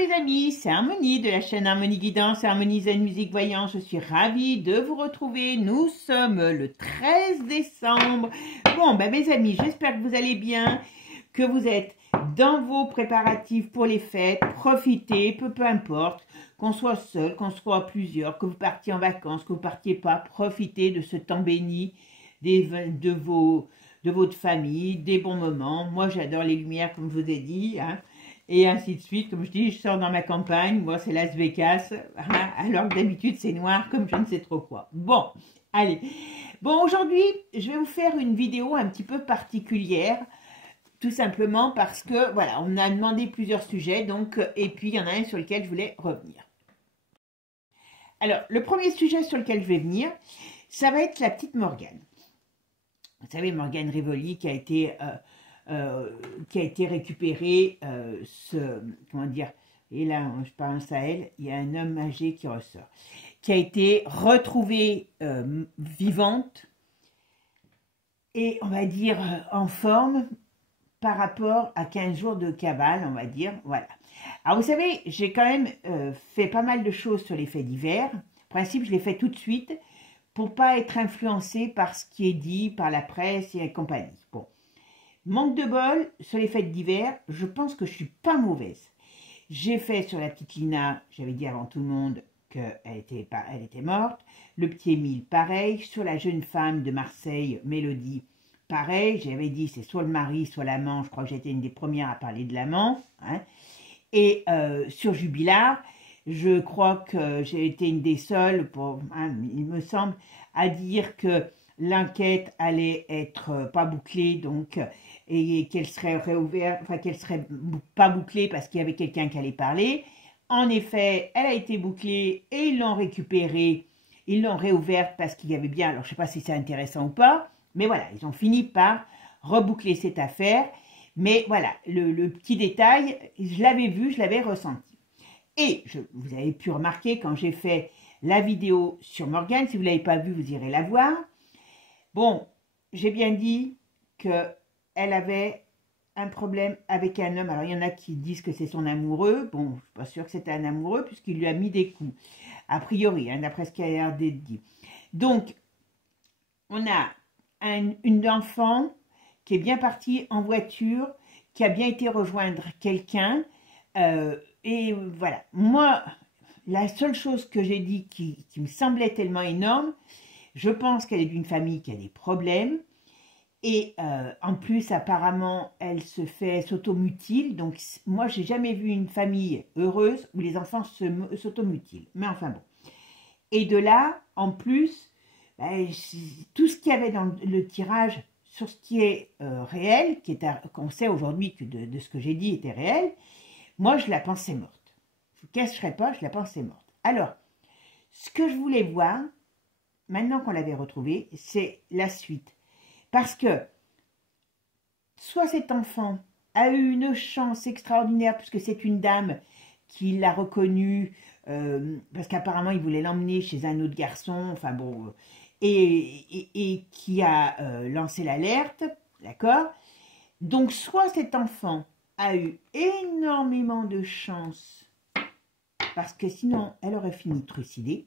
mes amis, c'est Harmonie de la chaîne Harmonie Guidance et Harmonie Zen Musique Voyance. Je suis ravie de vous retrouver. Nous sommes le 13 décembre. Bon, mes amis, j'espère que vous allez bien, que vous êtes dans vos préparatifs pour les fêtes. Profitez, peu importe, qu'on soit seul, qu'on soit plusieurs, que vous partiez en vacances, que vous partiez pas, profitez de ce temps béni de votre famille, des bons moments. Moi, j'adore les lumières, comme je vous ai dit, hein. Et ainsi de suite. Comme je dis, je sors dans ma campagne, moi c'est Las Vegas, alors que d'habitude c'est noir comme je ne sais trop quoi. Bon, allez. Bon, aujourd'hui, je vais vous faire une vidéo un petit peu particulière, tout simplement parce que, voilà, on m'a demandé plusieurs sujets, donc, et puis il y en a un sur lequel je voulais revenir. Alors, le premier sujet sur lequel je vais venir, ça va être la petite Morgane. Vous savez, Morgane Rivoli qui a été récupérée, comment dire, et là, je pense à elle, il y a un homme âgé qui ressort, qui a été retrouvée vivante et, on va dire, en forme par rapport à 15 jours de cavale, on va dire, voilà. Alors, vous savez, j'ai quand même fait pas mal de choses sur les faits divers. En principe, je les fais tout de suite pour pas être influencée par ce qui est dit par la presse et compagnie. Bon. Manque de bol, sur les fêtes d'hiver, je pense que je suis pas mauvaise. J'ai fait sur la petite Lina, j'avais dit avant tout le monde qu'elle était morte. Le petit Émile, pareil. Sur la jeune femme de Marseille, Mélodie, pareil. J'avais dit c'est soit le mari, soit l'amant. Je crois que j'étais une des premières à parler de l'amant. Hein. Et sur Jubilard, je crois que j'ai été une des seules, il me semble, à dire que l'enquête allait être pas bouclée, donc, et qu'elle serait réouverte, enfin qu'elle serait pas bouclée parce qu'il y avait quelqu'un qui allait parler. En effet, elle a été bouclée et ils l'ont récupérée, ils l'ont réouverte parce qu'il y avait bien, alors je sais pas si c'est intéressant ou pas, mais voilà, ils ont fini par reboucler cette affaire. Mais voilà, le petit détail, je l'avais vu, je l'avais ressenti. Et vous avez pu remarquer quand j'ai fait la vidéo sur Morgane, si vous ne l'avez pas vue, vous irez la voir. Bon, j'ai bien dit qu'elle avait un problème avec un homme. Alors, il y en a qui disent que c'est son amoureux. Bon, je ne suis pas sûre que c'était un amoureux puisqu'il lui a mis des coups. A priori, hein, d'après ce qui a l'air d'être dit. Donc, on a une enfant qui est bien partie en voiture, qui a bien été rejoindre quelqu'un. Et voilà, moi, la seule chose que j'ai dit qui me semblait tellement énorme, je pense qu'elle est d'une famille qui a des problèmes. Et en plus, apparemment, elle s'automutile. Donc, moi, j'ai jamais vu une famille heureuse où les enfants s'automutilent. Mais enfin bon. Et de là, en plus, tout ce qu'il y avait dans le tirage sur ce qui est réel, qu'on sait aujourd'hui que de ce que j'ai dit était réel, moi, je la pensais morte. Je ne vous cacherai pas, je la pensais morte. Alors, ce que je voulais voir, maintenant qu'on l'avait retrouvée, c'est la suite. Parce que, soit cet enfant a eu une chance extraordinaire, puisque c'est une dame qui l'a reconnue, parce qu'apparemment, il voulait l'emmener chez un autre garçon, enfin bon, et qui a lancé l'alerte, d'accord? Donc, soit cet enfant a eu énormément de chance, parce que sinon, elle aurait fini trucidée.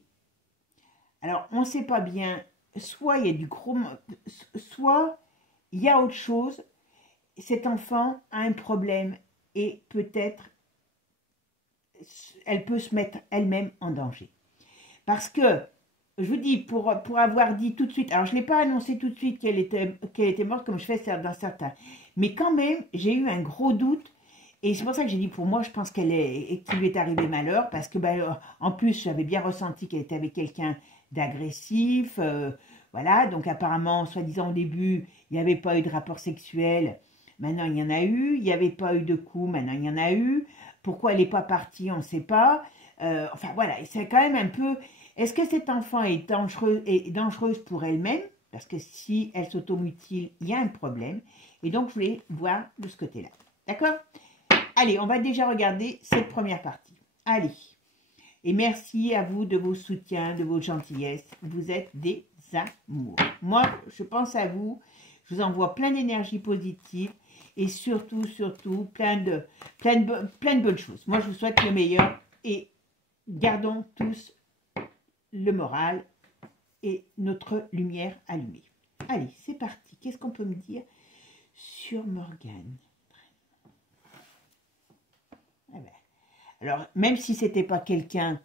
Alors, on ne sait pas bien, soit il y a du gros, soit il y a autre chose. Cet enfant a un problème et peut-être elle peut se mettre elle-même en danger. Parce que, je vous dis, pour avoir dit tout de suite, alors je ne l'ai pas annoncé tout de suite qu'elle était morte comme je fais dans certains, mais quand même, j'ai eu un gros doute. Et c'est pour ça que j'ai dit, pour moi, je pense qu'il lui est arrivé malheur, parce que, en plus, j'avais bien ressenti qu'elle était avec quelqu'un d'agressif, voilà, donc apparemment, soi-disant au début, il n'y avait pas eu de rapport sexuel, maintenant il y en a eu, il n'y avait pas eu de coup, maintenant il y en a eu, pourquoi elle n'est pas partie, on ne sait pas, enfin voilà, c'est quand même un peu, est-ce que cet enfant est dangereuse pour elle-même, parce que si elle s'automutile, il y a un problème, et donc je voulais voir de ce côté-là, d'accord? Allez, on va déjà regarder cette première partie. Allez. Et merci à vous de vos soutiens, de vos gentillesses. Vous êtes des amours. Moi, je pense à vous. Je vous envoie plein d'énergie positive. et surtout, surtout, plein de bonnes choses. Moi, je vous souhaite le meilleur et gardons tous le moral et notre lumière allumée. Allez, c'est parti. Qu'est-ce qu'on peut me dire sur Morgane? Ah ben, alors, même si c'était pas quelqu'un,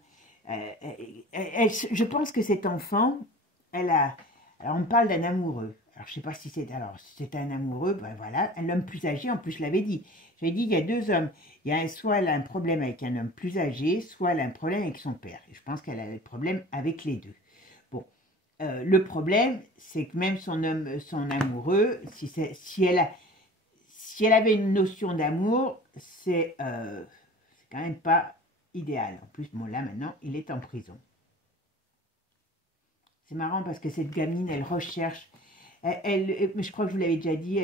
je pense que cet enfant, alors on parle d'un amoureux. Alors, je sais pas si c'est, alors, si c'est un amoureux, ben voilà, un homme plus âgé, en plus, je l'avais dit. J'avais dit, il y a deux hommes. Soit elle a un problème avec un homme plus âgé, soit elle a un problème avec son père. Et je pense qu'elle a le problème avec les deux. Bon, le problème, c'est que même son amoureux, si elle avait une notion d'amour, c'est quand même pas idéal. En plus, bon là, maintenant, il est en prison. C'est marrant parce que cette gamine, elle recherche, je crois que je vous l'avais déjà dit,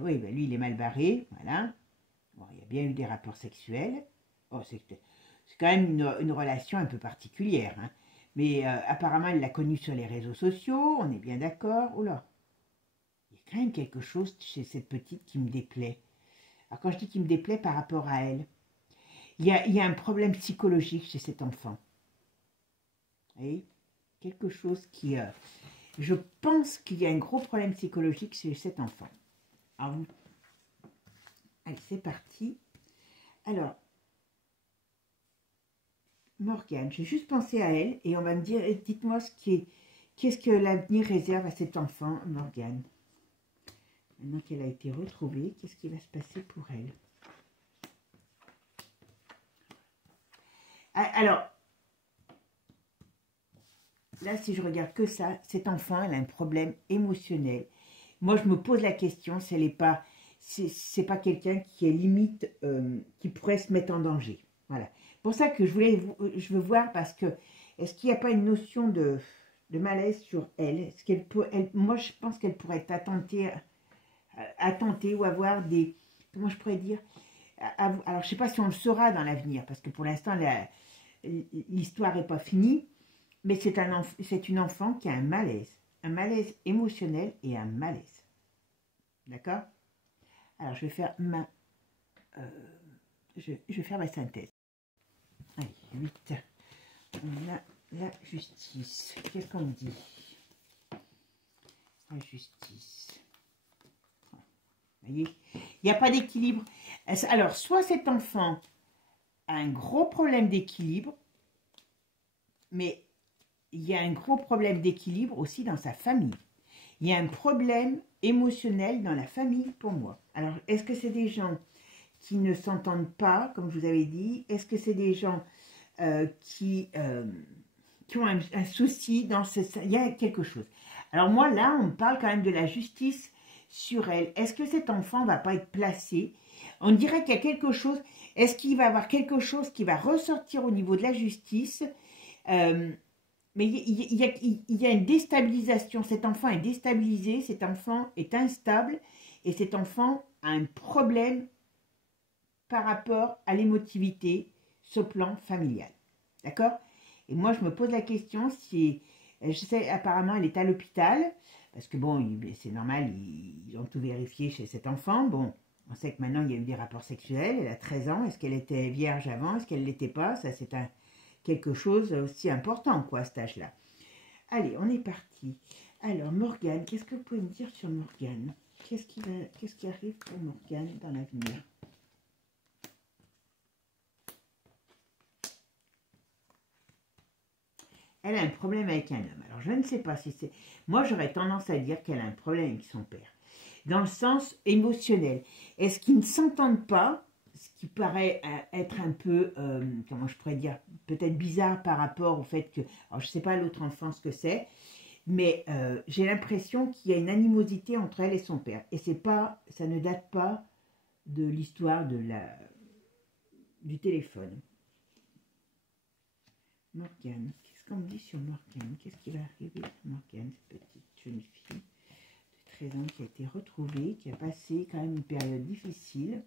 oui, ben lui, il est mal barré, voilà. Bon, il y a bien eu des rapports sexuels. Oh, c'est quand même une relation un peu particulière, hein. Mais apparemment, elle l'a connu sur les réseaux sociaux, on est bien d'accord. Oula, il y a quand même quelque chose chez cette petite qui me déplaît. Alors quand je dis qui me déplaît par rapport à elle, il y a un problème psychologique chez cet enfant. Vous voyez, quelque chose qui... je pense qu'il y a un gros problème psychologique chez cet enfant. Alors, allez, c'est parti. Alors, Morgane, j'ai juste pensé à elle et on va me dire, dites-moi qu'est-ce que l'avenir réserve à cet enfant, Morgane. Maintenant qu'elle a été retrouvée, qu'est-ce qui va se passer pour elle? Alors, là, si je regarde que ça, cet enfant, elle a un problème émotionnel. Moi, je me pose la question, si elle n'est pas, c'est pas quelqu'un qui est limite, qui pourrait se mettre en danger. Voilà. Pour ça que je veux voir, parce que, est-ce qu'il n'y a pas une notion de malaise sur elle? Est-ce qu'elle peut, moi, je pense qu'elle pourrait être attenter ou avoir des, comment je pourrais dire, alors je ne sais pas si on le saura dans l'avenir, parce que pour l'instant, l'histoire n'est pas finie, mais c'est une enfant qui a un malaise émotionnel et un malaise. D'accord? Alors, je vais faire je vais faire ma synthèse. Allez, 8. On a la justice. Qu'est-ce qu'on dit? La justice. Vous voyez? Il n'y a pas d'équilibre. Alors, soit cet enfant a un gros problème d'équilibre, mais il y a un gros problème d'équilibre aussi dans sa famille. Il y a un problème émotionnel dans la famille pour moi. Alors, est-ce que c'est des gens qui ne s'entendent pas, comme je vous avais dit? Est-ce que c'est des gens qui ont un souci dans ce... Il y a quelque chose. Alors moi, là, on me parle quand même de la justice sur elle. Est-ce que cet enfant ne va pas être placé? On dirait qu'il y a quelque chose. Est-ce qu'il va y avoir quelque chose qui va ressortir au niveau de la justice? Mais il y a une déstabilisation. Cet enfant est déstabilisé, cet enfant est instable et cet enfant a un problème par rapport à l'émotivité sur le plan familial. D'accord? Et moi, je me pose la question si... Je sais, apparemment, elle est à l'hôpital, parce que bon, c'est normal, ils ont tout vérifié chez cet enfant. Bon, on sait que maintenant, il y a eu des rapports sexuels, elle a 13 ans. Est-ce qu'elle était vierge avant? Est-ce qu'elle ne l'était pas? Ça, c'est quelque chose aussi important, quoi, à cet âge-là. Allez, on est parti. Alors, Morgane, qu'est-ce que vous pouvez me dire sur Morgane? Qu'est-ce qui arrive pour Morgane dans l'avenir? Elle a un problème avec un homme. Alors, je ne sais pas si c'est... Moi, j'aurais tendance à dire qu'elle a un problème avec son père. Dans le sens émotionnel. Est-ce qu'ils ne s'entendent pas? Ce qui paraît être un peu, comment je pourrais dire, peut-être bizarre par rapport au fait que... Alors, je ne sais pas l'autre enfant ce que c'est, mais j'ai l'impression qu'il y a une animosité entre elle et son père. Et c'est pas, ça ne date pas de l'histoire du téléphone. Morgane, qu'est-ce qu'on me dit sur Morgane? Qu'est-ce qui va arriver à Morgane, cette petite jeune fille de 13 ans qui a été retrouvée, qui a passé quand même une période difficile?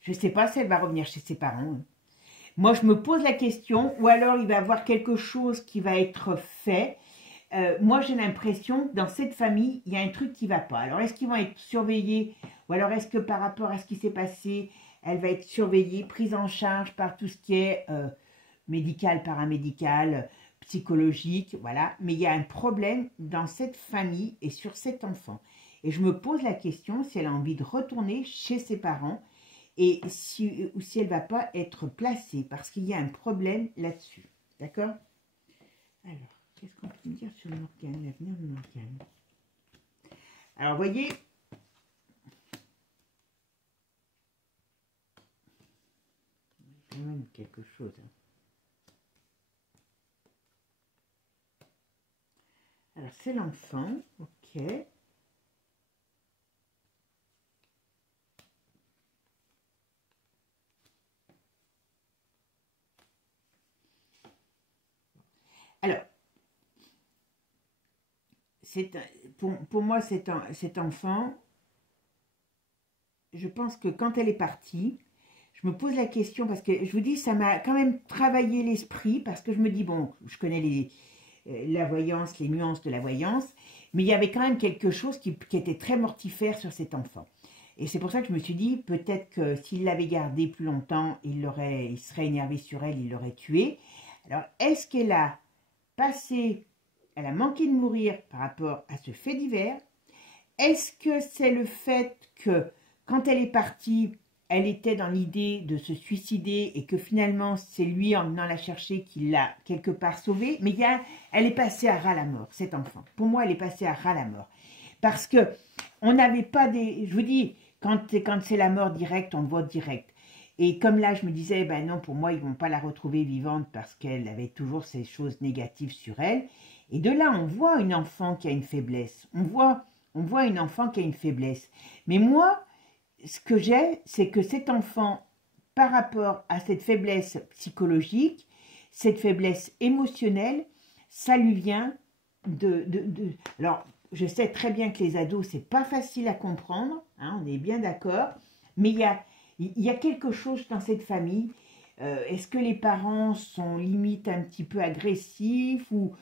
Je ne sais pas si elle va revenir chez ses parents, hein. Moi, je me pose la question, ou alors il va y avoir quelque chose qui va être fait. Moi, j'ai l'impression que dans cette famille, il y a un truc qui ne va pas. Alors, est-ce qu'ils vont être surveillés, ou alors est-ce que par rapport à ce qui s'est passé, elle va être surveillée, prise en charge par tout ce qui est médical, paramédical, psychologique, voilà. Mais il y a un problème dans cette famille et sur cet enfant. Et je me pose la question si elle a envie de retourner chez ses parents et ou si elle ne va pas être placée parce qu'il y a un problème là-dessus. D'accord? Alors, qu'est-ce qu'on peut me dire sur Morgane, l'avenir de Morgane? Alors, vous voyez, quand même quelque chose. Hein. Alors, c'est l'enfant, ok. Alors, pour moi, cet enfant, je pense que quand elle est partie, je me pose la question, parce que je vous dis, ça m'a quand même travaillé l'esprit, parce que je me dis, bon, je connais la voyance, les nuances de la voyance, mais il y avait quand même quelque chose qui était très mortifère sur cet enfant. Et c'est pour ça que je me suis dit, peut-être que s'il l'avait gardée plus longtemps, il serait énervé sur elle, il l'aurait tuée. Alors, est-ce qu'elle a passé, elle a manqué de mourir par rapport à ce fait divers? Est-ce que c'est le fait que, quand elle est partie, elle était dans l'idée de se suicider et que finalement, c'est lui, en venant la chercher, qui l'a quelque part sauvée? Mais elle est passée à ras la mort, cet enfant. Pour moi, elle est passée à ras la mort. Parce que on n'avait pas des... Je vous dis, quand c'est la mort directe, on le voit direct. Et comme là, je me disais, ben non, pour moi, ils ne vont pas la retrouver vivante parce qu'elle avait toujours ces choses négatives sur elle. Et de là, on voit une enfant qui a une faiblesse. On voit une enfant qui a une faiblesse. Mais moi, ce que j'ai, c'est que cet enfant, par rapport à cette faiblesse psychologique, cette faiblesse émotionnelle, ça lui vient Alors, je sais très bien que les ados, c'est pas facile à comprendre, hein, on est bien d'accord, mais il y a quelque chose dans cette famille. Est-ce que les parents sont limite un petit peu agressifs ou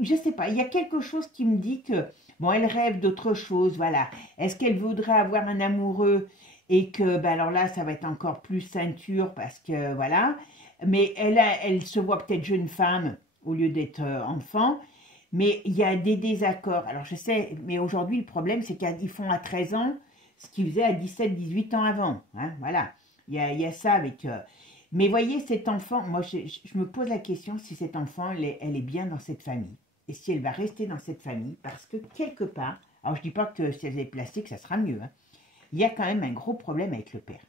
je sais pas, il y a quelque chose qui me dit que, bon, elle rêve d'autre chose, voilà. Est-ce qu'elle voudrait avoir un amoureux et que, ben alors là, ça va être encore plus ceinture parce que, voilà. Mais elle se voit peut-être jeune femme au lieu d'être enfant. Mais il y a des désaccords. Alors je sais, mais aujourd'hui le problème c'est qu'ils font à 13 ans ce qu'ils faisaient à 17, 18 ans avant. Hein, voilà, il y a ça avec... Mais voyez, cet enfant, moi je me pose la question si cet enfant, elle est bien dans cette famille. Et si elle va rester dans cette famille, parce que quelque part, alors je ne dis pas que si elle est placée, que ça sera mieux, hein, il y a quand même un gros problème avec le père.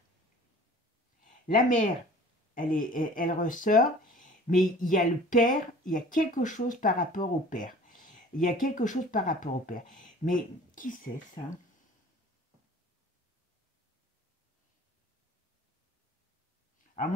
La mère, elle ressort, mais il y a le père, il y a quelque chose par rapport au père. Il y a quelque chose par rapport au père. Mais qui c'est ça? Alors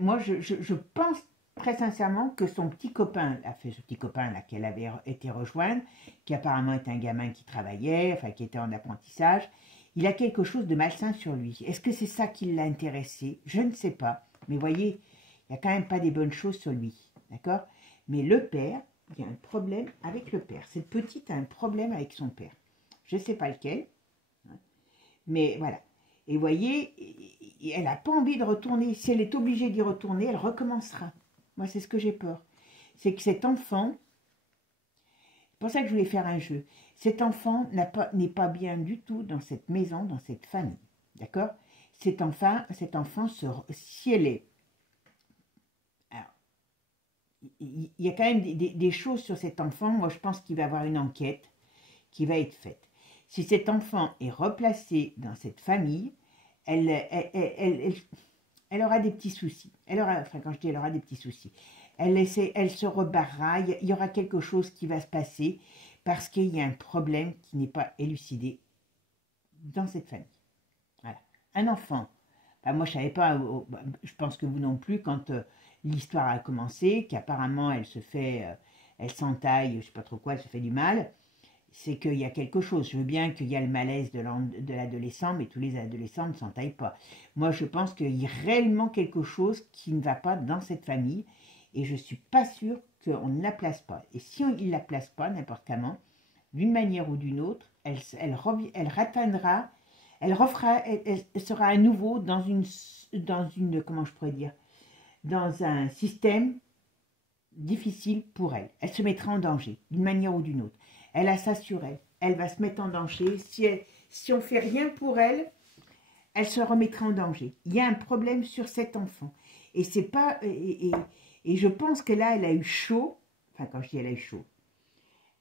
moi je pense très sincèrement que son petit copain, ce petit copain là qu'elle avait été rejoindre, qui apparemment est un gamin qui travaillait, enfin qui était en apprentissage, il a quelque chose de malsain sur lui. Est-ce que c'est ça qui l'a intéressé? Je ne sais pas. Mais voyez, il n'y a quand même pas des bonnes choses sur lui. D'accord? Mais le père, il y a un problème avec le père. Cette petite a un problème avec son père. Je ne sais pas lequel. Hein, mais voilà. Et vous voyez, elle n'a pas envie de retourner. Si elle est obligée d'y retourner, elle recommencera. Moi, c'est ce que j'ai peur. C'est que cet enfant, c'est pour ça que je voulais faire un jeu. Cet enfant n'est pas bien du tout dans cette maison, dans cette famille. D'accord? Cet enfant, si elle est... Alors, il y a quand même des choses sur cet enfant. Moi, je pense qu'il va y avoir une enquête qui va être faite. Si cet enfant est replacé dans cette famille, elle aura des petits soucis. Enfin, quand je dis elle aura des petits soucis, elle se rebarrera, il y aura quelque chose qui va se passer parce qu'il y a un problème qui n'est pas élucidé dans cette famille. Voilà. Un enfant, ben moi je savais pas, je pense que vous non plus, quand l'histoire a commencé, qu'apparemment elle s'entaille, je sais pas trop quoi, elle se fait du mal. c'est qu'il y a quelque chose. Je veux bien qu'il y a le malaise de l'adolescent, mais tous les adolescents ne s'entaillent pas. Moi, je pense qu'il y a réellement quelque chose qui ne va pas dans cette famille, et je ne suis pas sûre qu'on ne la place pas. Et si on ne la place pas, n'importe comment, d'une manière ou d'une autre, elle ratteindra, elle sera à nouveau dans une, comment je pourrais dire, dans un système difficile pour elle. Elle se mettra en danger, d'une manière ou d'une autre. Elle a ça sur elle. Elle va se mettre en danger. Si on ne fait rien pour elle, elle se remettra en danger. Il y a un problème sur cet enfant. Et c'est pas et je pense que là, elle a eu chaud. Enfin, quand je dis elle a eu chaud,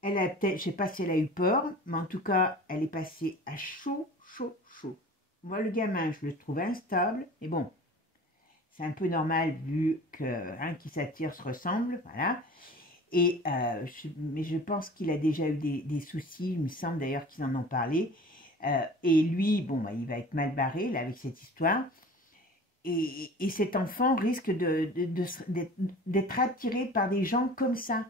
elle a peut-être, je sais pas si elle a eu peur, mais en tout cas, elle est passée à chaud, chaud, chaud. Moi, le gamin, je le trouve instable. Mais bon, c'est un peu normal vu que qui s'attire se ressemble, voilà. Et mais je pense qu'il a déjà eu des soucis, il me semble d'ailleurs qu'ils en ont parlé. Et lui, bon, bah, il va être mal barré là, avec cette histoire. Et cet enfant risque d'être attiré par des gens comme ça.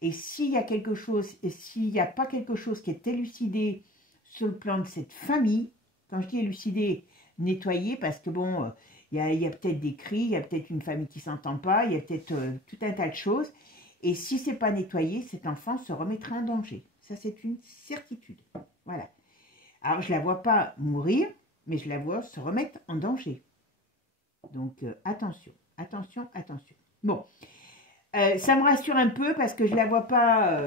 Et s'il y a quelque chose, s'il n'y a pas quelque chose qui est élucidé sur le plan de cette famille, quand je dis élucidé, nettoyé, parce que bon, il y a peut-être des cris, il y a peut-être une famille qui ne s'entend pas, il y a peut-être tout un tas de choses. Et si ce n'est pas nettoyé, cet enfant se remettra en danger. Ça, c'est une certitude. Voilà. Alors, je ne la vois pas mourir, mais je la vois se remettre en danger. Donc, attention, attention, attention. Bon, ça me rassure un peu parce que je ne la vois pas...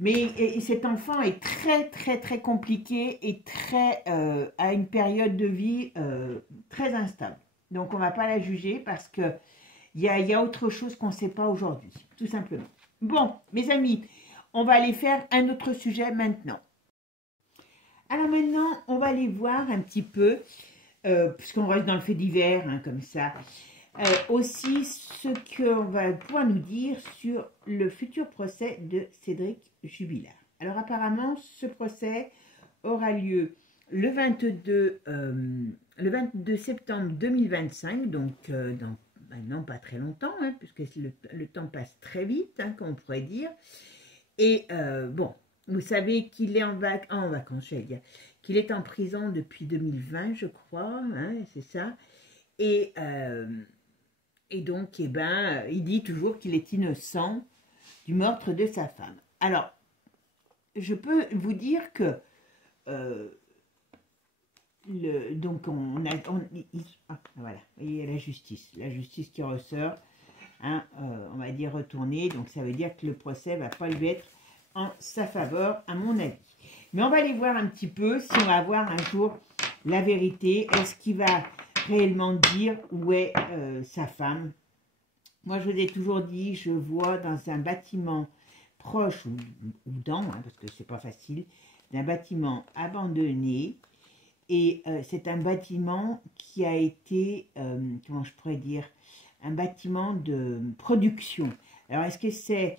mais cet enfant est très, très, très compliqué et à une période de vie très instable. Donc, on ne va pas la juger parce que il y a autre chose qu'on ne sait pas aujourd'hui, tout simplement. Bon, mes amis, on va aller faire un autre sujet maintenant. Alors maintenant, on va aller voir un petit peu, puisqu'on reste dans le fait divers, hein, comme ça, aussi ce qu'on va pouvoir nous dire sur le futur procès de Cédric Jubilard. Alors apparemment, ce procès aura lieu le 22 septembre 2025, donc dans non pas très longtemps, hein, puisque le temps passe très vite, hein, comme on pourrait dire. Et bon, vous savez qu'il est en vacances, je vais dire, qu'il est en prison depuis 2020, je crois, hein, c'est ça. Et donc, eh ben, il dit toujours qu'il est innocent du meurtre de sa femme. Alors, je peux vous dire que donc voilà, il y a la justice qui ressort, hein, on va dire retourner, donc ça veut dire que le procès va pas lui être en sa faveur, à mon avis. Mais on va aller voir un petit peu si on va avoir un jour la vérité. Est-ce qu'il va réellement dire où est sa femme? Moi, je vous ai toujours dit, je vois dans un bâtiment proche ou dans, hein, parce que c'est pas facile, d'un bâtiment abandonné. Et c'est un bâtiment qui a été, comment je pourrais dire, un bâtiment de production. Alors, est-ce que c'est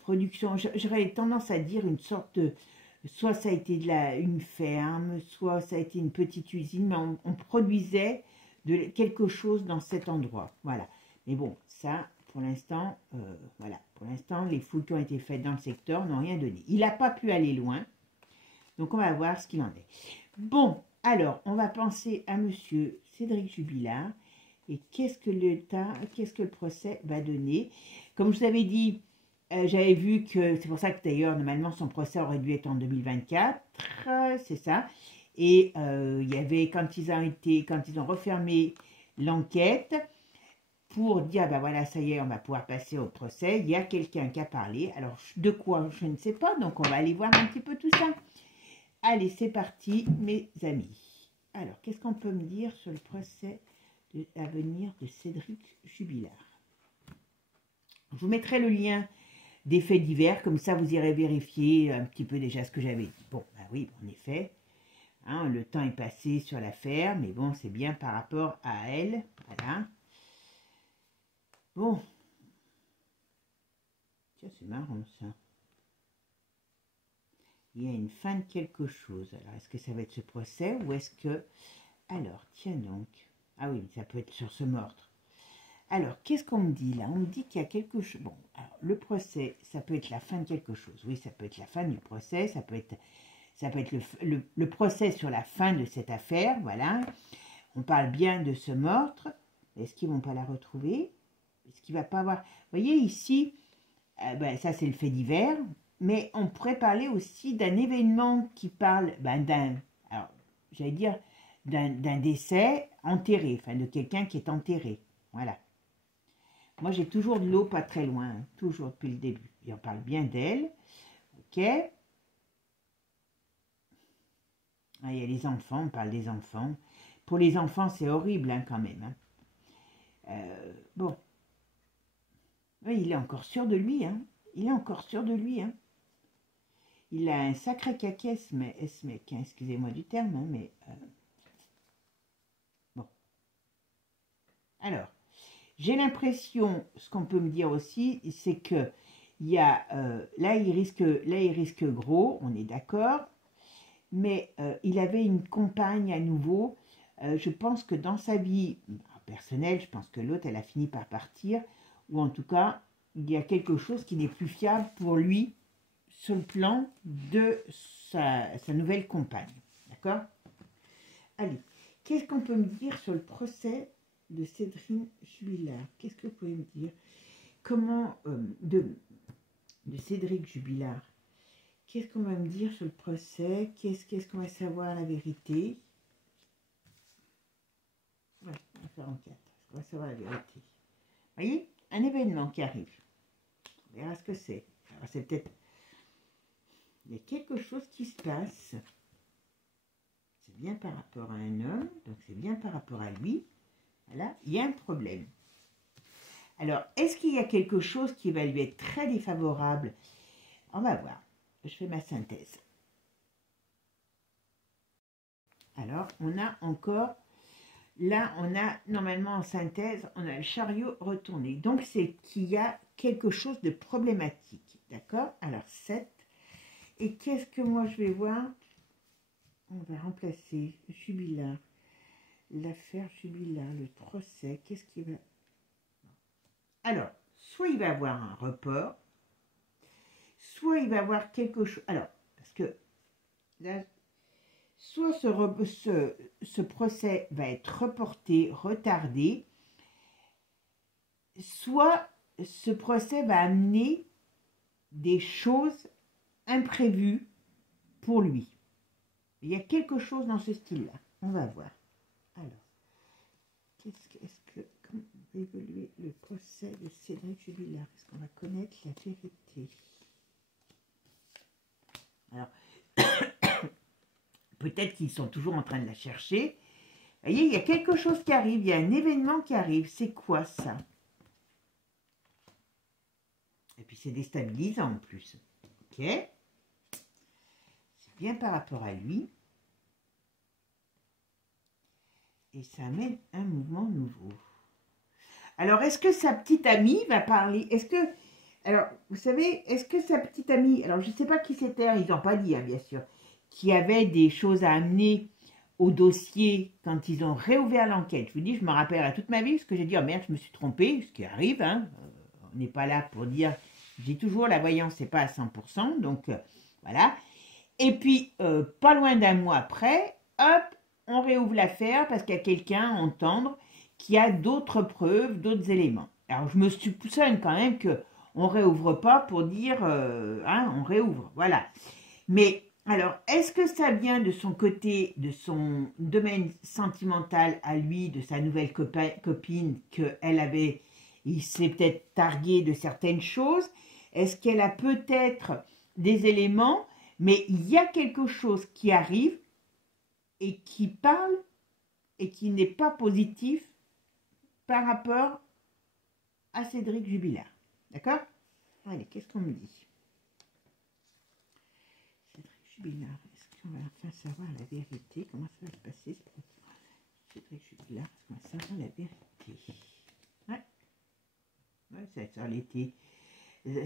production, j'aurais tendance à dire une sorte de, soit ça a été une ferme, soit ça a été une petite usine, mais on produisait quelque chose dans cet endroit. Voilà. Mais bon, ça, pour l'instant, voilà. Pour l'instant, les fouilles qui ont été faites dans le secteur n'ont rien donné. Il n'a pas pu aller loin. Donc, on va voir ce qu'il en est. Bon, alors, on va penser à monsieur Cédric Jubilard. Et qu'est-ce que le procès va donner? Comme je vous avais dit, j'avais vu que, c'est pour ça que d'ailleurs, normalement, son procès aurait dû être en 2024. C'est ça. Et il y avait, quand ils ont refermé l'enquête, pour dire, ben voilà, ça y est, on va pouvoir passer au procès, il y a quelqu'un qui a parlé. Alors, de quoi, je ne sais pas, donc on va aller voir un petit peu tout ça. Allez, c'est parti, mes amis. Alors, qu'est-ce qu'on peut me dire sur le procès à venir de Cédric Jubilard? Je vous mettrai le lien des faits divers, comme ça vous irez vérifier un petit peu déjà ce que j'avais dit. Bon, ben oui, en effet, hein, le temps est passé sur l'affaire, mais bon, c'est bien par rapport à elle, voilà. Bon, tiens, c'est marrant ça. Il y a une fin de quelque chose. Alors, est-ce que ça va être ce procès ou est-ce que... Alors, tiens donc. Ah oui, ça peut être sur ce meurtre. Alors, qu'est-ce qu'on me dit là? On me dit qu'il y a quelque chose. Bon, alors, le procès, ça peut être la fin de quelque chose. Oui, ça peut être la fin du procès, ça peut être le procès sur la fin de cette affaire, voilà. On parle bien de ce meurtre. Est-ce qu'ils ne vont pas la retrouver? Est-ce qu'il ne va pas avoir... Vous voyez ici, ça c'est le fait divers, mais on pourrait parler aussi d'un événement qui parle alors, j'allais dire, d'un décès enterré, enfin de quelqu'un qui est enterré, voilà. Moi j'ai toujours de l'eau pas très loin, hein, toujours depuis le début. Et on parle bien d'elle, ok. Ah, il y a les enfants, on parle des enfants. Pour les enfants, c'est horrible hein, quand même. Hein. Bon. Oui, il est encore sûr de lui. Hein. Il est encore sûr de lui. Hein. Il a un sacré caquet, ce mec. Hein. Excusez-moi du terme, hein, mais... Bon. Alors, j'ai l'impression, ce qu'on peut me dire aussi, c'est que il y a, là, il risque gros, on est d'accord. Mais il avait une compagne à nouveau. Je pense que dans sa vie personnelle, je pense que l'autre, elle a fini par partir, ou en tout cas, il y a quelque chose qui n'est plus fiable pour lui sur le plan de sa nouvelle compagne. D'accord? Allez, qu'est-ce qu'on peut me dire sur le procès de Cédrine Jubilard? Qu'est-ce que vous pouvez me dire? Comment, de Cédric Jubilard? Qu'est-ce qu'on va me dire sur le procès? Qu'est-ce qu'on va savoir la vérité? Ouais, on va faire en 4. On va savoir la vérité. Vous voyez? Un événement qui arrive. On verra ce que c'est. Alors, c'est peut-être... Il y a quelque chose qui se passe. C'est bien par rapport à un homme. Donc, c'est bien par rapport à lui. Voilà. Il y a un problème. Alors, est-ce qu'il y a quelque chose qui va lui être très défavorable? On va voir. Je fais ma synthèse. Alors, on a encore, là, on a, normalement en synthèse, on a le chariot retourné. Donc, c'est qu'il y a quelque chose de problématique. D'accord? Alors, 7. Et qu'est-ce que moi, je vais voir? On va remplacer Jubilard. L'affaire Jubilard, le procès, qu'est-ce qu'il va... Alors, soit il va avoir un report, soit il va avoir quelque chose... Alors, parce que là, soit ce procès va être reporté, retardé, soit ce procès va amener des choses imprévues pour lui. Il y a quelque chose dans ce style-là. On va voir. Alors, comment va évoluer le procès de Cédric Jubilard? Est-ce qu'on va connaître la vérité? Alors, peut-être qu'ils sont toujours en train de la chercher. Vous voyez, il y a quelque chose qui arrive, il y a un événement qui arrive. C'est quoi ça? Et puis c'est déstabilisant en plus. Ok? C'est bien par rapport à lui. Et ça amène un mouvement nouveau. Alors, est-ce que sa petite amie va parler? Est-ce que... Alors, vous savez, est-ce que sa petite amie... Alors, je ne sais pas qui c'était, ils n'ont pas dit, hein, bien sûr. Qui avait des choses à amener au dossier quand ils ont réouvert l'enquête. Je vous dis, je me rappellerai toute ma vie, parce que j'ai dit, oh merde, je me suis trompée, ce qui arrive, hein. On n'est pas là pour dire... J'ai toujours la voyance, c'est pas à 100%, donc voilà. Et puis, pas loin d'un mois après, hop, on réouvre l'affaire parce qu'il y a quelqu'un à entendre qui a d'autres preuves, d'autres éléments. Alors, je me soupçonne quand même qu'on ne réouvre pas pour dire, hein, on réouvre, voilà. Mais, alors, est-ce que ça vient de son côté, de son domaine sentimental à lui, de sa nouvelle copine, qu'elle avait, il s'est peut-être targué de certaines choses? Est-ce qu'elle a peut-être des éléments, mais il y a quelque chose qui arrive et qui parle et qui n'est pas positif par rapport à Cédric Jubilard. D'accord? Allez, qu'est-ce qu'on me dit? Cédric Jubilard, est-ce qu'on va enfin savoir la vérité? Comment ça va se passer? Cédric Jubilard, est-ce qu'on va savoir la vérité? Ouais. Ouais, ça sort l'été.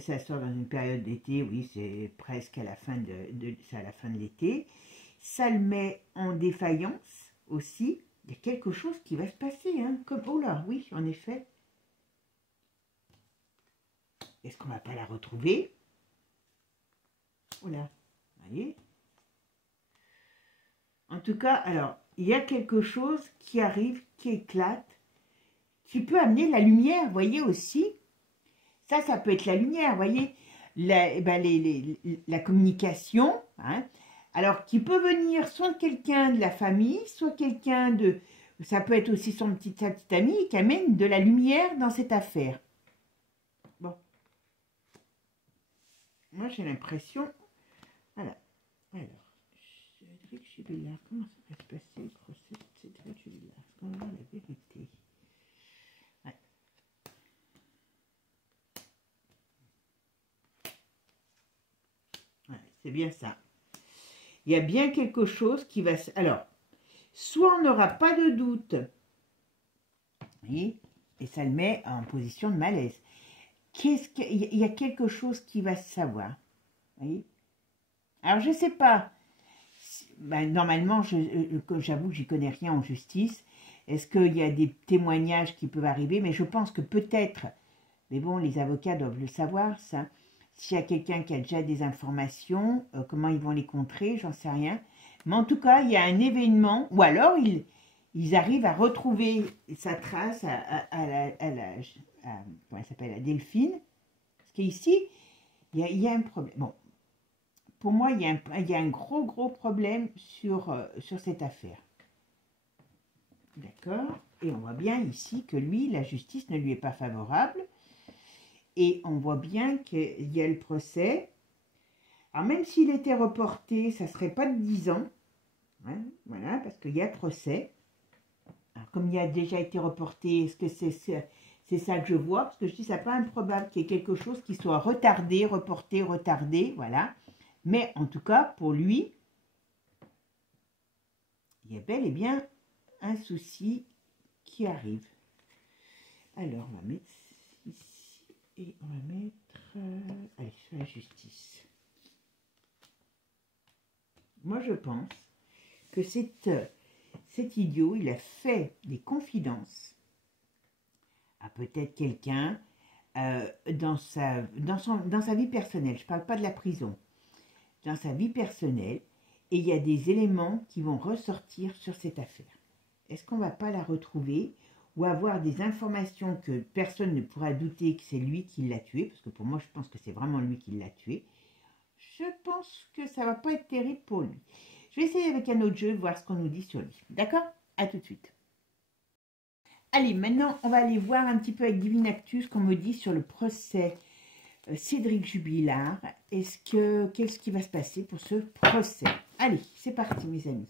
Ça sort dans une période d'été, oui, c'est presque à la fin c'est à la fin de l'été. Ça le met en défaillance aussi. Il y a quelque chose qui va se passer, hein, comme, oh là, oui, en effet. Est-ce qu'on ne va pas la retrouver? Voilà, vous voyez? En tout cas, alors, il y a quelque chose qui arrive, qui éclate, qui peut amener la lumière, vous voyez aussi. Ça peut être la lumière, vous voyez. La communication, hein. Alors, qui peut venir soit de quelqu'un de la famille, soit quelqu'un de... Ça peut être aussi sa petite amie qui amène de la lumière dans cette affaire. Bon. Moi, j'ai l'impression... Voilà. Alors, Cédric Jubilard, comment ça va se passer le procès de Cédric Jubilard? Est-ce qu'on va voir la vérité? Ouais. Ouais, c'est bien ça. Il y a bien quelque chose qui va... Alors, soit on n'aura pas de doute, et ça le met en position de malaise. Il y a quelque chose qui va se savoir. Voyez. Alors, je ne sais pas. Ben, normalement, j'avoue que j'y connais rien en justice. Est-ce qu'il y a des témoignages qui peuvent arriver? Mais je pense que peut-être, mais bon, les avocats doivent le savoir, ça. S'il y a quelqu'un qui a déjà des informations, comment ils vont les contrer, j'en sais rien. Mais en tout cas, il y a un événement, ou alors ils arrivent à retrouver sa trace comment elle s'appelle, à Delphine. Parce qu'ici, il y a un problème. Bon, pour moi, il y a un gros problème sur cette affaire. D'accord? Et on voit bien ici que lui, la justice ne lui est pas favorable. Et on voit bien qu'il y a le procès. Alors, même s'il était reporté, ça ne serait pas de 10 ans. Hein, voilà, parce qu'il y a procès. Alors, comme il a déjà été reporté, est-ce que c'est ça que je vois? Parce que je dis, ça n'est pas improbable qu'il y ait quelque chose qui soit retardé, reporté, retardé, voilà. Mais en tout cas, pour lui, il y a bel et bien un souci qui arrive. Alors, on va mettre ici et on va mettre allez, sur la justice. Moi, je pense que cet idiot, il a fait des confidences à peut-être quelqu'un dans sa vie personnelle. Je ne parle pas de la prison. Dans sa vie personnelle, et il y a des éléments qui vont ressortir sur cette affaire. Est-ce qu'on ne va pas la retrouver ou avoir des informations que personne ne pourra douter que c'est lui qui l'a tué, parce que pour moi, je pense que c'est vraiment lui qui l'a tué. Je pense que ça ne va pas être terrible pour lui. Je vais essayer avec un autre jeu, voir ce qu'on nous dit sur lui. D'accord? À tout de suite. Allez, maintenant, on va aller voir un petit peu avec Divine Actu ce qu'on me dit sur le procès Cédric Jubilard. Qu'est-ce qui va se passer pour ce procès? Allez, c'est parti, mes amis.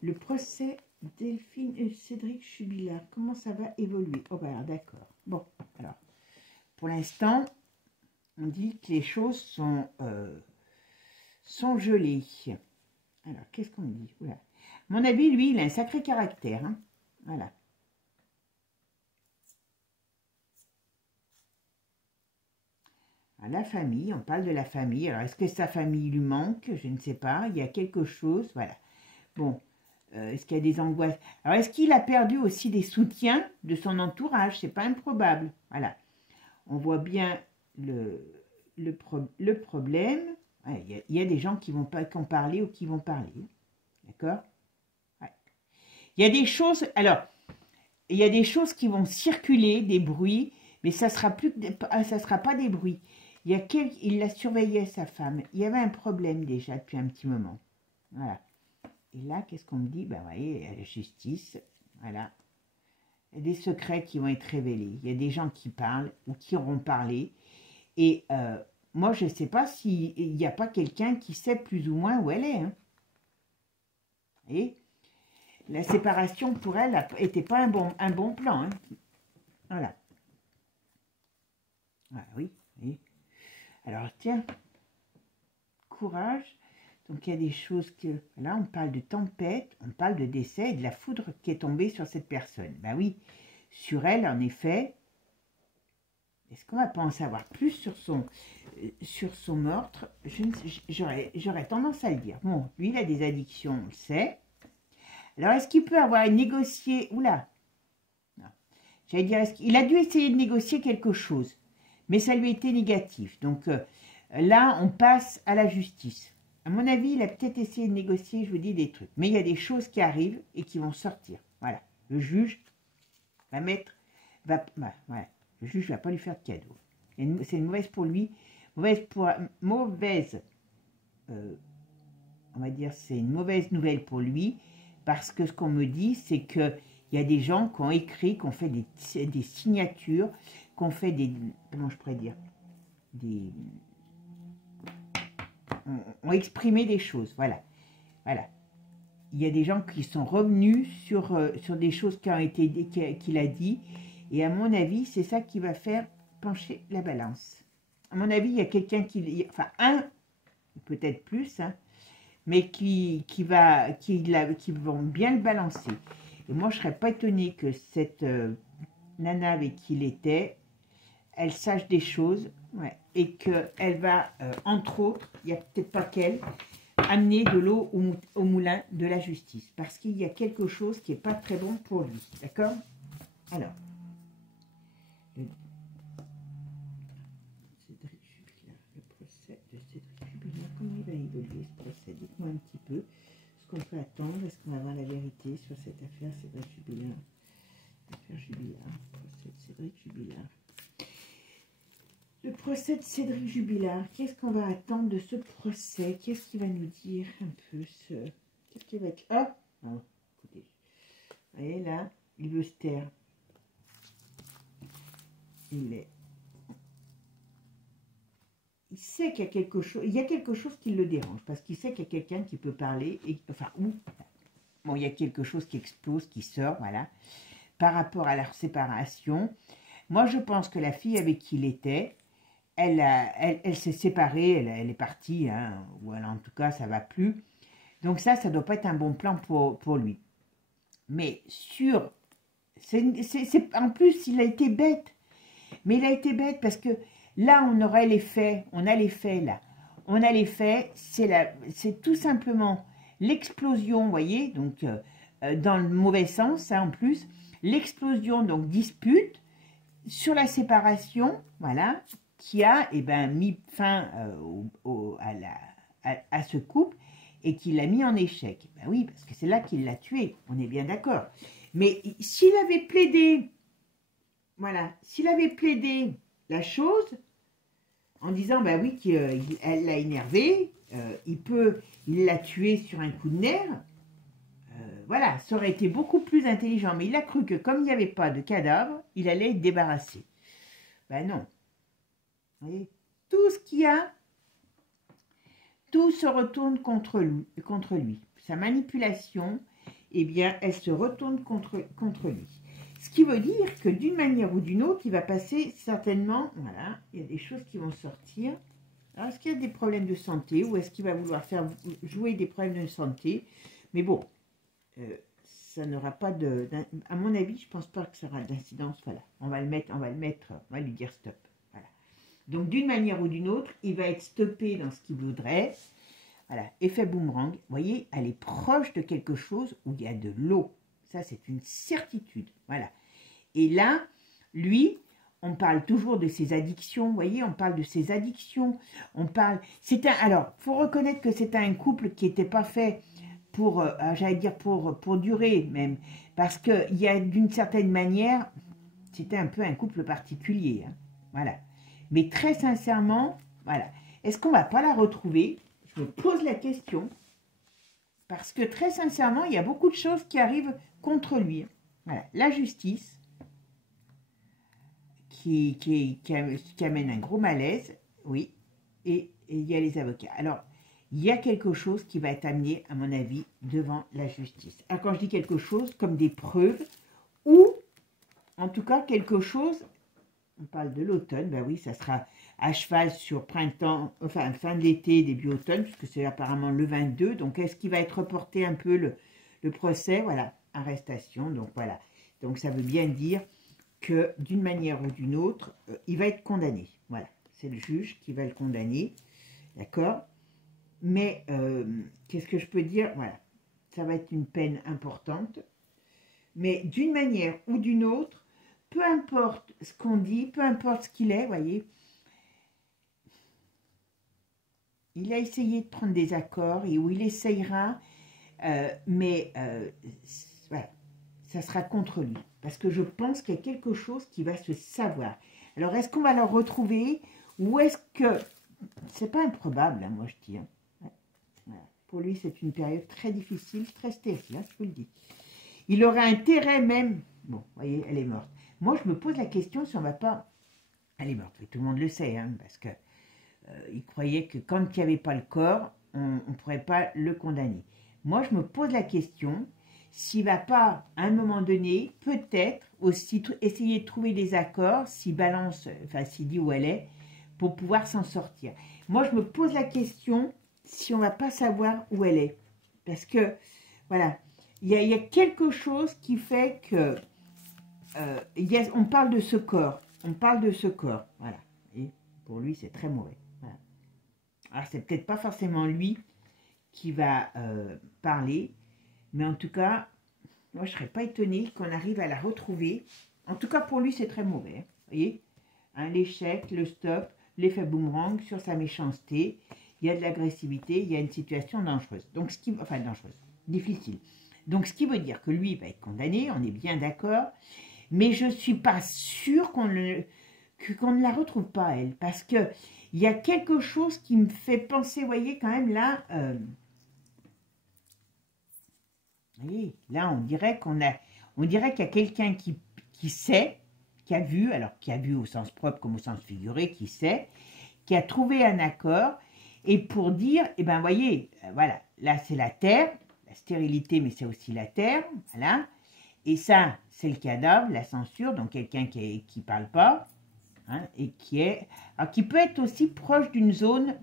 Le procès Delphine et Cédric Jubilard, comment ça va évoluer? Oh, bah, d'accord. Bon, alors, pour l'instant, on dit que les choses sont gelées. Alors, qu'est-ce qu'on me dit? Oula. À mon avis, lui, il a un sacré caractère. Hein. Voilà. La famille, on parle de la famille. Alors, est-ce que sa famille lui manque? Je ne sais pas. Il y a quelque chose. Voilà. Bon. Est-ce qu'il y a des angoisses? Alors, est-ce qu'il a perdu aussi des soutiens de son entourage? C'est pas improbable. Voilà. On voit bien le problème. Il y a des gens qui vont parler ou qui vont parler. D'accord? Ouais. Il y a des choses... Alors, il y a des choses qui vont circuler, des bruits, mais ça sera pas des bruits. Il la surveillait, sa femme. Il y avait un problème déjà depuis un petit moment. Voilà. Et là, qu'est-ce qu'on me dit? Ben, vous voyez, il y a la justice. Voilà. Il y a des secrets qui vont être révélés. Il y a des gens qui parlent ou qui auront parlé. Et moi, je ne sais pas s'il n'y a pas quelqu'un qui sait plus ou moins où elle est. Hein. Et la séparation, pour elle, n'était pas un bon plan. Hein. Voilà. Ah, oui, oui. Alors, tiens, courage. Donc, il y a des choses que... Là, on parle de tempête, on parle de décès et de la foudre qui est tombée sur cette personne. Ben oui, sur elle, en effet. Est-ce qu'on va pas en savoir plus sur son meurtre? J'aurais tendance à le dire. Bon, lui, il a des addictions, on le sait. Alors, est-ce qu'il peut avoir négocié... Oula. J'allais dire, il a dû essayer de négocier quelque chose. mais ça lui a été négatif. Donc là, on passe à la justice. À mon avis, il a peut-être essayé de négocier, je vous dis, des trucs. Mais il y a des choses qui arrivent et qui vont sortir. Voilà. Le juge va mettre... voilà. Le juge ne va pas lui faire de cadeau. C'est une mauvaise pour lui. Mauvaise on va dire, c'est une mauvaise nouvelle pour lui, parce que ce qu'on me dit, c'est qu'il y a des gens qui ont écrit, qui ont fait des signatures, qui ont fait des... Comment je pourrais dire ont exprimé des choses, voilà. Voilà. Il y a des gens qui sont revenus sur des choses qui ont été qu'il a dit, et à mon avis, c'est ça qui va faire pencher la balance. À mon avis, il y a quelqu'un qui... Enfin, un, peut-être plus, hein, mais qui vont bien le balancer. Et moi, je ne serais pas étonnée que cette nana avec qui il était, elle sache des choses, ouais, et qu'elle va, entre autres, il n'y a peut-être pas qu'elle, amener de l'eau au moulin de la justice. Parce qu'il y a quelque chose qui n'est pas très bon pour lui. D'accord? Alors. Le procès de Cédric Jubilard, comment il va évoluer ce procès? Dites-moi un petit peu ce qu'on peut attendre. Est-ce qu'on va avoir la vérité sur cette affaire Cédric Jubilard? Affaire Jubilard, procès de Cédric Jubilard. Le procès de Cédric Jubilard, qu'est-ce qu'on va attendre de ce procès? Qu'est-ce qu'il va nous dire un peu qu'est-ce qu'il va être... Ah, écoutez, vous voyez là, il veut se taire. Il sait qu'il y a quelque chose, qui le dérange, parce qu'il sait qu'il y a quelqu'un qui peut parler, bon, il y a quelque chose qui explose, qui sort, voilà, par rapport à leur séparation. Moi, je pense que la fille avec qui il était, elle s'est séparée, elle est partie, hein, ou en tout cas, ça ne va plus. Donc ça ne doit pas être un bon plan pour lui. Mais en plus, il a été bête. Mais il a été bête parce que là, on a les faits là. On a les faits, c'est tout simplement l'explosion, vous voyez, donc dans le mauvais sens, hein, en plus, l'explosion, donc dispute sur la séparation, voilà, qui a mis fin à ce couple et qui l'a mis en échec. Ben oui, parce que c'est là qu'il l'a tué, on est bien d'accord. Mais s'il avait plaidé, voilà, s'il avait plaidé la chose en disant, bah oui, qu'elle l'a énervé, il l'a tué sur un coup de nerf, voilà, ça aurait été beaucoup plus intelligent. Mais il a cru que comme il n'y avait pas de cadavre, il allait être débarrassé. Ben non. Vous voyez, tout ce qu'il y a, tout se retourne contre lui. Sa manipulation, eh bien, elle se retourne contre lui. Ce qui veut dire que d'une manière ou d'une autre, il va passer certainement, voilà, il y a des choses qui vont sortir. Alors, est-ce qu'il y a des problèmes de santé ou est-ce qu'il va vouloir faire jouer des problèmes de santé? Mais bon, ça n'aura pas à mon avis, je ne pense pas que ça aura d'incidence. Voilà, on va lui dire stop. Voilà. Donc, d'une manière ou d'une autre, il va être stoppé dans ce qu'il voudrait. Voilà, effet boomerang. Vous voyez, elle est proche de quelque chose où il y a de l'eau. Ça, c'est une certitude. Voilà. Et là, lui, on parle toujours de ses addictions. Vous voyez, on parle de ses addictions. Alors, il faut reconnaître que c'était un couple qui n'était pas fait pour, j'allais dire, pour durer même. Parce qu'il y a, d'une certaine manière, c'était un peu un couple particulier. Hein. Voilà. Mais très sincèrement, voilà. Est-ce qu'on ne va pas la retrouver? Je me pose la question. Parce que très sincèrement, il y a beaucoup de choses qui arrivent contre lui. Voilà. La justice, qui amène un gros malaise, oui, et il y a les avocats. Alors, il y a quelque chose qui va être amené, à mon avis, devant la justice. Alors, quand je dis quelque chose, comme des preuves, ou, en tout cas, quelque chose, on parle de l'automne, ben oui, ça sera à cheval sur printemps, enfin, fin de l'été, début automne, puisque c'est apparemment le 22, donc est-ce qu'il va être reporté un peu le procès? Voilà, arrestation, donc voilà. Donc, ça veut bien dire que d'une manière ou d'une autre, il va être condamné. Voilà, c'est le juge qui va le condamner, d'accord? Mais qu'est-ce que je peux dire? Voilà, ça va être une peine importante. Mais d'une manière ou d'une autre, peu importe ce qu'on dit, peu importe ce qu'il est, voyez, il a essayé de prendre des accords et où il essayera, mais voilà, ça sera contre lui. Parce que je pense qu'il y a quelque chose qui va se savoir. Alors, est-ce qu'on va le retrouver ou est-ce que... C'est pas improbable, hein, moi je dis. Hein. Ouais. Voilà. Pour lui, c'est une période très difficile, très stérile, hein, je vous le dis. Il aura intérêt même... Bon, vous voyez, elle est morte. Moi, je me pose la question si on va pas... Elle est morte, oui, tout le monde le sait, hein, parce que il croyait que quand il n'y avait pas le corps, on ne pourrait pas le condamner. Moi, je me pose la question s'il ne va pas, à un moment donné, peut-être aussi essayer de trouver des accords, s'il balance, enfin, s'il dit où elle est, pour pouvoir s'en sortir. Moi, je me pose la question si on ne va pas savoir où elle est. Parce que, voilà, il y a quelque chose qui fait que... on parle de ce corps. On parle de ce corps. Voilà. Et pour lui, c'est très mauvais. Voilà. Alors, c'est peut-être pas forcément lui qui va parler. Mais en tout cas, moi, je ne serais pas étonnée qu'on arrive à la retrouver. En tout cas, pour lui, c'est très mauvais. Hein. Vous voyez, hein, l'échec, le stop, l'effet boomerang sur sa méchanceté. Il y a de l'agressivité, il y a une situation dangereuse. Donc, enfin, dangereuse, difficile. Donc, ce qui veut dire que lui va être condamné, on est bien d'accord. Mais je ne suis pas sûre qu'on ne la retrouve pas, elle. Parce qu'il y a quelque chose qui me fait penser, vous voyez, quand même, là... vous voyez, là, on dirait qu'il y a quelqu'un qui sait, qui a vu, alors qui a vu au sens propre comme au sens figuré, qui sait, qui a trouvé un accord, et pour dire, eh ben, voyez, voilà, là, c'est la terre, la stérilité, mais c'est aussi la terre, voilà, et ça, c'est le cadavre, la censure, donc quelqu'un qui parle pas, hein, et qui peut être aussi proche d'une zone,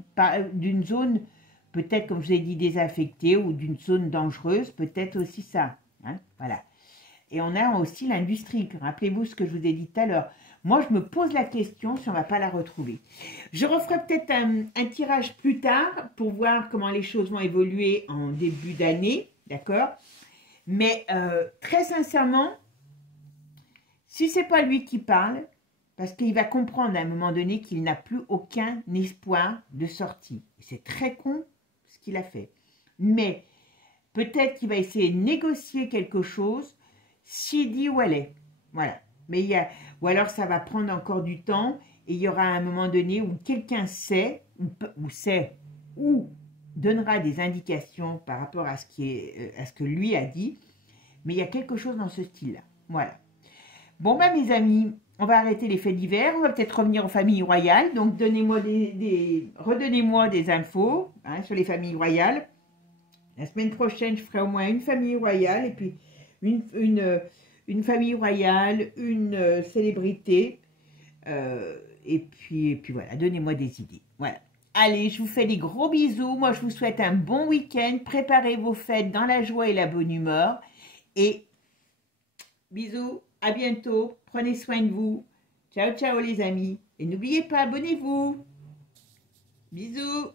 peut-être, comme je vous ai dit, désaffectée ou d'une zone dangereuse, peut-être aussi ça. Hein, voilà. Et on a aussi l'industrie. Rappelez-vous ce que je vous ai dit tout à l'heure. Moi, je me pose la question si on ne va pas la retrouver. Je referai peut-être un tirage plus tard pour voir comment les choses vont évoluer en début d'année. D'accord? Mais très sincèrement, si ce n'est pas lui qui parle, parce qu'il va comprendre à un moment donné qu'il n'a plus aucun espoir de sortie. C'est très con ce qu'il a fait. Mais peut-être qu'il va essayer de négocier quelque chose s'il dit où elle est. Voilà. Mais ou alors ça va prendre encore du temps et il y aura un moment donné où quelqu'un sait, ou donnera des indications par rapport à ce que lui a dit. Mais il y a quelque chose dans ce style-là. Voilà. Bon, ben, mes amis, on va arrêter les faits divers. On va peut-être revenir aux familles royales. Donc, redonnez-moi des infos hein, sur les familles royales. La semaine prochaine, je ferai au moins une famille royale et puis une famille royale, une célébrité. Et puis voilà, donnez-moi des idées. Voilà. Allez, je vous fais des gros bisous. Moi, je vous souhaite un bon week-end. Préparez vos fêtes dans la joie et la bonne humeur. Et bisous, à bientôt. Prenez soin de vous. Ciao, ciao les amis. Et n'oubliez pas, abonnez-vous. Bisous.